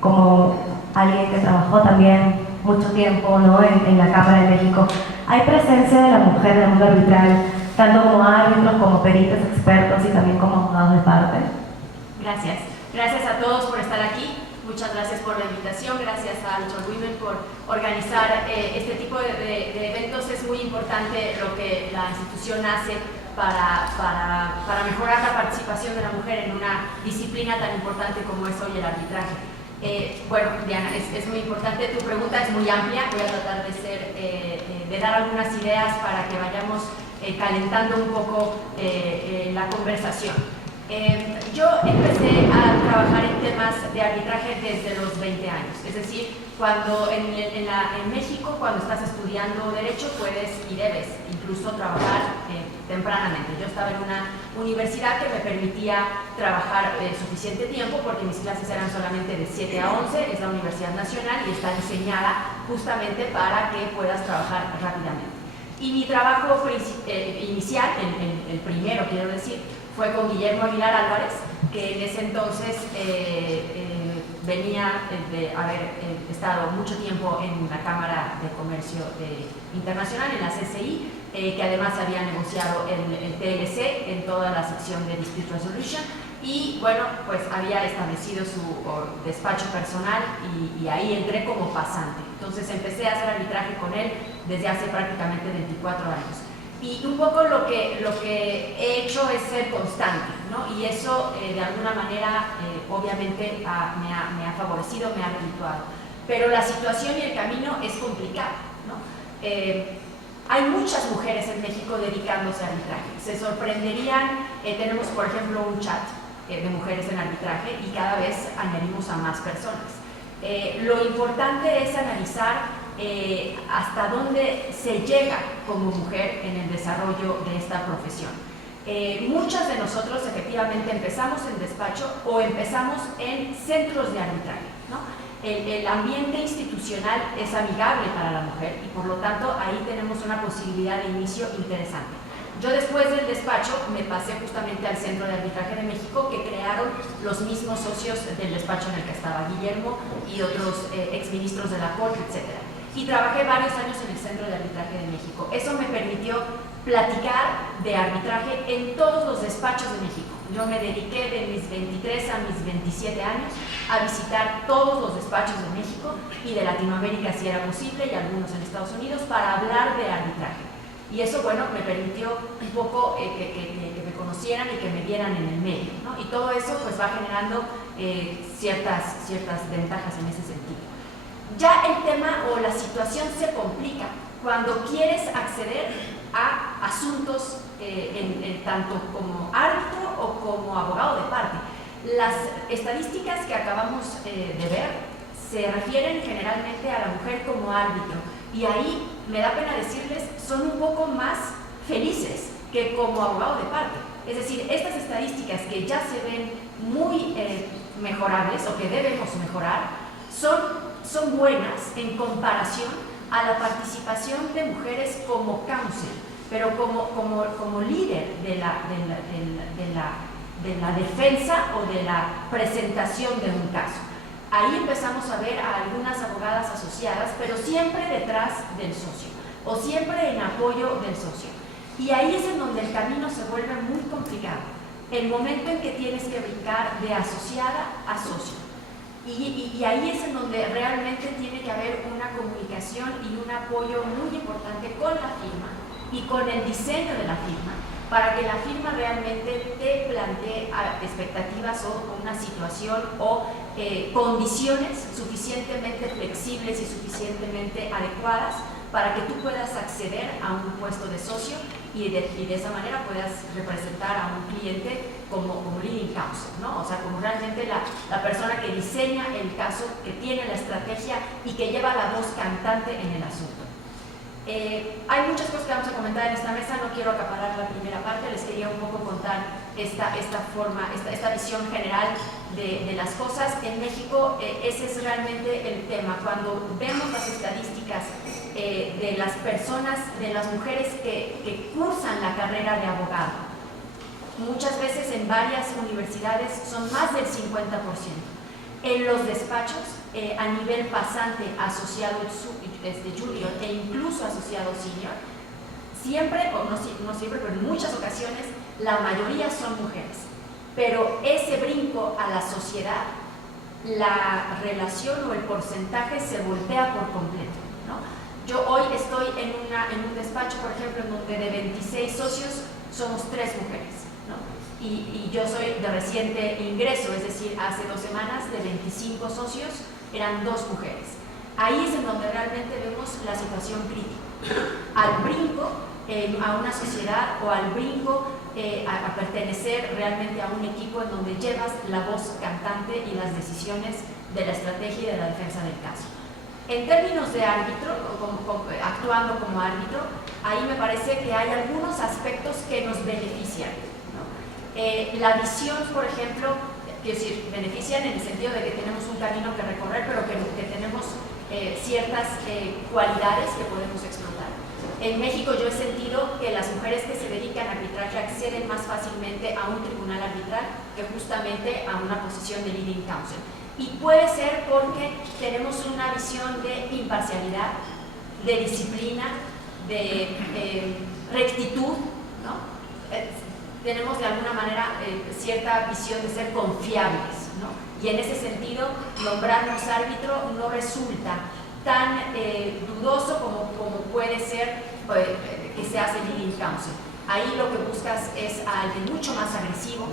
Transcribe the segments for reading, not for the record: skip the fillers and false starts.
como alguien que trabajó también mucho tiempo, ¿no?, en la Cámara de México, ¿hay presencia de la mujer en el mundo arbitral, tanto como árbitros, como peritos expertos y también como abogados de parte? Gracias. Gracias a todos por estar aquí. Muchas gracias por la invitación. Gracias a Arbitral Women por organizar este tipo de eventos. Es muy importante lo que la institución hace para mejorar la participación de la mujer en una disciplina tan importante como es hoy el arbitraje. Bueno, Diana, es muy importante. Tu pregunta es muy amplia. Voy a tratar de dar algunas ideas para que vayamos calentando un poco la conversación. Yo empecé a trabajar en temas de arbitraje desde los 20 años, es decir, cuando en México, cuando estás estudiando Derecho, puedes y debes incluso trabajar tempranamente. Yo estaba en una universidad que me permitía trabajar suficiente tiempo porque mis clases eran solamente de 7 a 11, es la Universidad Nacional y está diseñada justamente para que puedas trabajar rápidamente. Y mi trabajo inicial, el primero quiero decir, fue con Guillermo Aguilar Álvarez, que en ese entonces venía de haber estado mucho tiempo en la Cámara de Comercio Internacional, en la CCI, que además había negociado el TLC en toda la sección de Dispute Resolution, y bueno, pues había establecido su despacho personal y ahí entré como pasante. Entonces empecé a hacer arbitraje con él desde hace prácticamente 24 años. Y un poco lo que he hecho es ser constante, ¿no? Y eso de alguna manera obviamente me ha favorecido, me ha redituado. Pero la situación y el camino es complicado, ¿no? Hay muchas mujeres en México dedicándose a arbitraje. Se sorprenderían, tenemos por ejemplo un chat de mujeres en arbitraje y cada vez añadimos a más personas. Lo importante es analizar hasta dónde se llega como mujer en el desarrollo de esta profesión. Muchas de nosotros efectivamente empezamos en despacho o empezamos en centros de arbitraje, ¿no? El ambiente institucional es amigable para la mujer y por lo tanto ahí tenemos una posibilidad de inicio interesante. Yo después del despacho me pasé justamente al Centro de Arbitraje de México, que crearon los mismos socios del despacho en el que estaba Guillermo y otros exministros de la Corte, etc. Y trabajé varios años en el Centro de Arbitraje de México. Eso me permitió platicar de arbitraje en todos los despachos de México. Yo me dediqué de mis 23 a mis 27 años a visitar todos los despachos de México y de Latinoamérica si era posible y algunos en Estados Unidos para hablar de arbitraje. Y eso, bueno, me permitió un poco que me conocieran y que me vieran en el medio, ¿no? Y todo eso pues va generando ciertas ventajas en ese sentido. Ya el tema o la situación se complica cuando quieres acceder a asuntos tanto como árbitro o como abogado de parte. Las estadísticas que acabamos de ver se refieren generalmente a la mujer como árbitro y ahí, me da pena decirles, son un poco más felices que como abogado de parte. Es decir, estas estadísticas que ya se ven muy mejorables o que debemos mejorar son buenas en comparación a la participación de mujeres como counsel, pero como líder de la defensa o de la presentación de un caso. Ahí empezamos a ver a algunas abogadas asociadas, pero siempre detrás del socio o siempre en apoyo del socio. Y ahí es en donde el camino se vuelve muy complicado, el momento en que tienes que brincar de asociada a socio. Y ahí es en donde realmente tiene que haber una comunicación y un apoyo muy importante con la firma y con el diseño de la firma, para que la firma realmente te plantee expectativas o una situación o condiciones suficientemente flexibles y suficientemente adecuadas para que tú puedas acceder a un puesto de socio y de esa manera puedas representar a un cliente como leading counsel, ¿no? O sea, como realmente la persona que diseña el caso, que tiene la estrategia y que lleva la voz cantante en el asunto. Hay muchas cosas que vamos a comentar en esta mesa, no quiero acaparar la primera parte, les quería un poco contar esta visión general de las cosas. En México ese es realmente el tema. Cuando vemos las estadísticas de las personas, de las mujeres que cursan la carrera de abogado, muchas veces en varias universidades son más del 50%. En los despachos, a nivel pasante, asociado junior e incluso asociado senior, siempre, o no siempre, pero en muchas ocasiones, la mayoría son mujeres. Pero ese brinco a la sociedad, la relación o el porcentaje se voltea por completo, ¿no? Yo hoy estoy en un despacho, por ejemplo, en donde de 26 socios somos 3 mujeres, ¿no? Y yo soy de reciente ingreso, es decir, hace 2 semanas de 25 socios eran 2 mujeres. Ahí es en donde realmente vemos la situación crítica. Al brinco a una sociedad o al brinco a pertenecer realmente a un equipo en donde llevas la voz cantante y las decisiones de la estrategia y de la defensa del caso. En términos de árbitro, actuando como árbitro, ahí me parece que hay algunos aspectos que nos benefician, ¿no? La visión, por ejemplo, quiero decir, benefician en el sentido de que tenemos un camino que recorrer, pero que tenemos ciertas cualidades que podemos explotar. En México yo he sentido que las mujeres que se dedican a arbitraje acceden más fácilmente a un tribunal arbitral que justamente a una posición de leading counsel. Y puede ser porque tenemos una visión de imparcialidad, de disciplina, de rectitud, ¿no? Tenemos de alguna manera cierta visión de ser confiables, ¿no? Y en ese sentido, nombrarnos árbitro no resulta tan dudoso como puede ser que se hace leading counsel. Ahí lo que buscas es a alguien mucho más agresivo,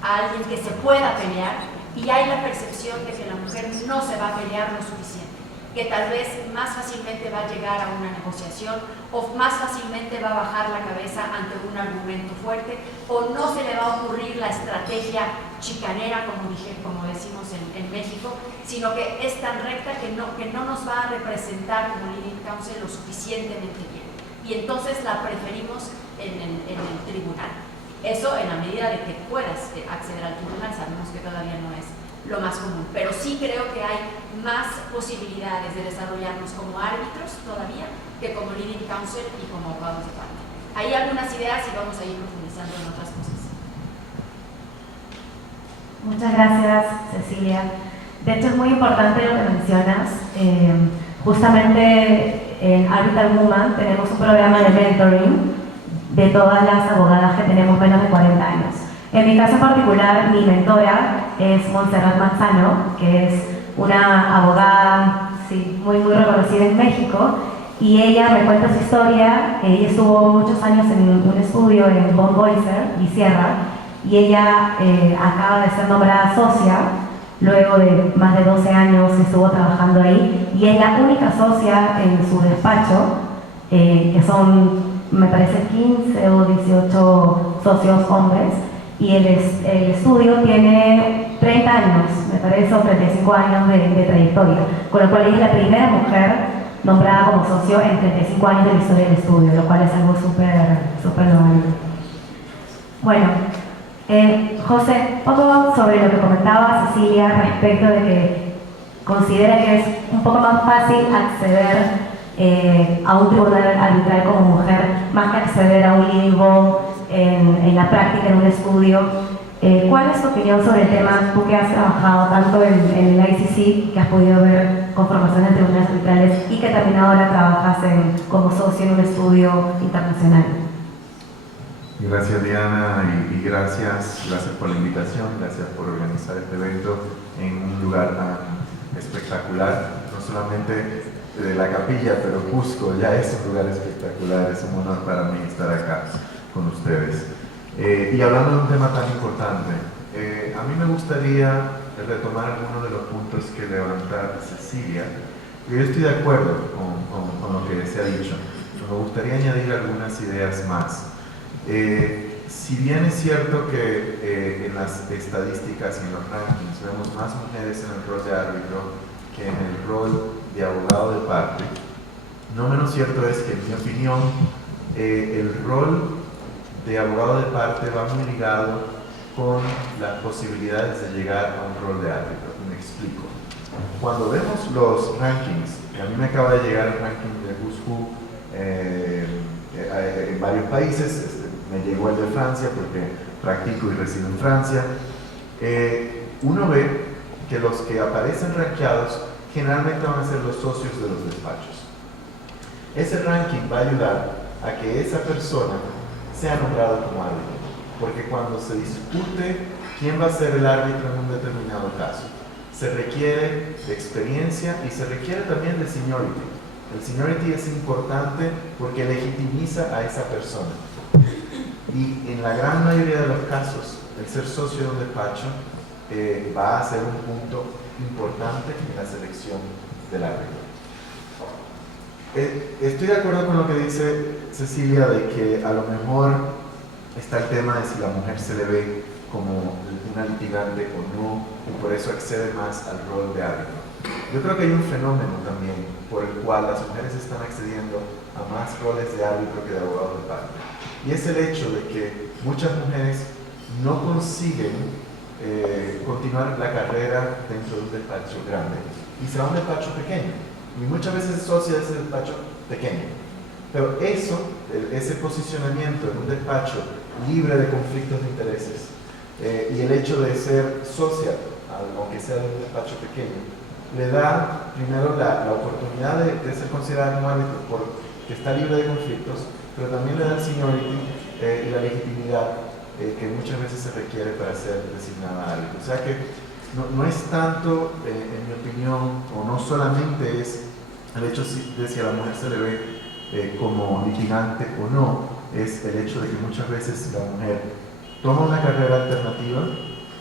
a alguien que se pueda pelear, y hay la percepción de que la mujer no se va a pelear lo suficiente, que tal vez más fácilmente va a llegar a una negociación o más fácilmente va a bajar la cabeza ante un argumento fuerte, o no se le va a ocurrir la estrategia chicanera, como decimos en México, sino que es tan recta que no nos va a representar como leading counsel lo suficientemente bien. Y entonces la preferimos en el tribunal. Eso en la medida de que puedas acceder al tribunal. Sabemos que todavía no es lo más común, pero sí creo que hay más posibilidades de desarrollarnos como árbitros todavía que como leading counsel y como abogados de parte. Hay algunas ideas y vamos a ir profundizando en otras cosas. Muchas gracias, Cecilia. De hecho, es muy importante lo que mencionas. Justamente en Arbitral Woman tenemos un programa de mentoring de todas las abogadas que tenemos menos de 40 años. En mi caso particular, mi mentora es Montserrat Manzano, que es una abogada muy reconocida en México, y ella me cuenta su historia. Ella estuvo muchos años en un estudio en Von Boiser y Sierra, y ella acaba de ser nombrada socia, luego de más de 12 años estuvo trabajando ahí, y es la única socia en su despacho, que son, me parece, 15 o 18 socios hombres, y el estudio tiene 30 años, me parece, o 35 años de trayectoria, con lo cual ella es la primera mujer nombrada como socio en 35 años de la historia del estudio, lo cual es algo súper normal. Bueno, José, poco sobre lo que comentaba Cecilia respecto de que considera que es un poco más fácil acceder a un tribunal arbitral como mujer, más que acceder a un leading role en la práctica, en un estudio. ¿Cuál es tu opinión sobre el tema, tú que has trabajado tanto en el ICC, que has podido ver con formación en tribunales arbitrales y que también ahora trabajas como socio en un estudio internacional? Gracias, Diana, y gracias por la invitación, gracias por organizar este evento en un lugar tan espectacular, no solamente de la capilla, pero Cusco ya es un lugar espectacular. Es un honor para mí estar acá con ustedes. Y hablando de un tema tan importante, a mí me gustaría retomar algunos de los puntos que levanta Cecilia. Yo estoy de acuerdo con lo que se ha dicho. Me gustaría añadir algunas ideas más. Si bien es cierto que en las estadísticas y en los rankings vemos más mujeres en el rol de árbitro que en el rol de abogado de parte, no menos cierto es que, en mi opinión, el rol de abogado de parte va muy ligado con las posibilidades de llegar a un rol de árbitro. Me explico. Cuando vemos los rankings, a mí me acaba de llegar el ranking de Who's Who en varios países, me llegó el de Francia porque practico y resido en Francia. Uno ve que los que aparecen rankeados generalmente van a ser los socios de los despachos. Ese ranking va a ayudar a que esa persona sea nombrada como árbitro, porque cuando se discute quién va a ser el árbitro en un determinado caso, se requiere de experiencia y se requiere también de seniority. El seniority es importante porque legitimiza a esa persona. Y en la gran mayoría de los casos, el ser socio de un despacho va a ser un punto importante en la selección del árbitro. Estoy de acuerdo con lo que dice Cecilia de que a lo mejor está el tema de si la mujer se le ve como una litigante o no, y por eso accede más al rol de árbitro. Yo creo que hay un fenómeno también por el cual las mujeres están accediendo a más roles de árbitro que de abogado de parte. Y es el hecho de que muchas mujeres no consiguen continuar la carrera dentro de un despacho grande y se va a un despacho pequeño. Y muchas veces es socia de ese despacho pequeño. Pero ese posicionamiento en un despacho libre de conflictos de intereses y el hecho de ser socia, aunque sea de un despacho pequeño, le da primero la oportunidad de ser considerada como árbitro porque está libre de conflictos, pero también le da el seniority y la legitimidad que muchas veces se requiere para ser designada árbitro. O sea que no es tanto, en mi opinión, o no solamente es el hecho de si a la mujer se le ve como litigante o no, es el hecho de que muchas veces la mujer toma una carrera alternativa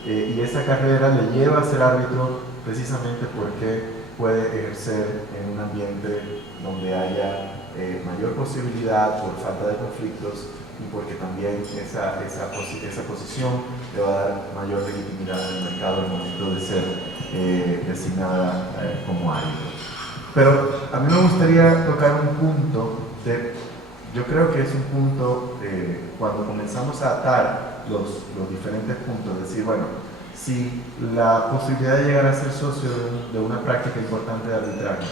y esa carrera le lleva a ser árbitro precisamente porque puede ejercer en un ambiente donde haya mayor posibilidad por falta de conflictos y porque también esa posición le va a dar mayor legitimidad en el mercado al momento de ser designada como árbitro. Pero a mí me gustaría tocar un punto, yo creo que es un punto cuando comenzamos a atar los diferentes puntos, decir, bueno, si la posibilidad de llegar a ser socio de una práctica importante de arbitraje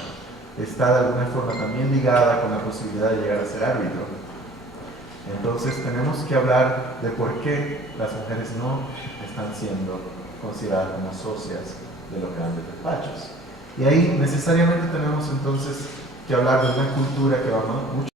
está de alguna forma también ligada con la posibilidad de llegar a ser árbitro, entonces tenemos que hablar de por qué las mujeres no están siendo consideradas como socias de los grandes despachos. Y ahí necesariamente tenemos entonces que hablar de una cultura que va mucho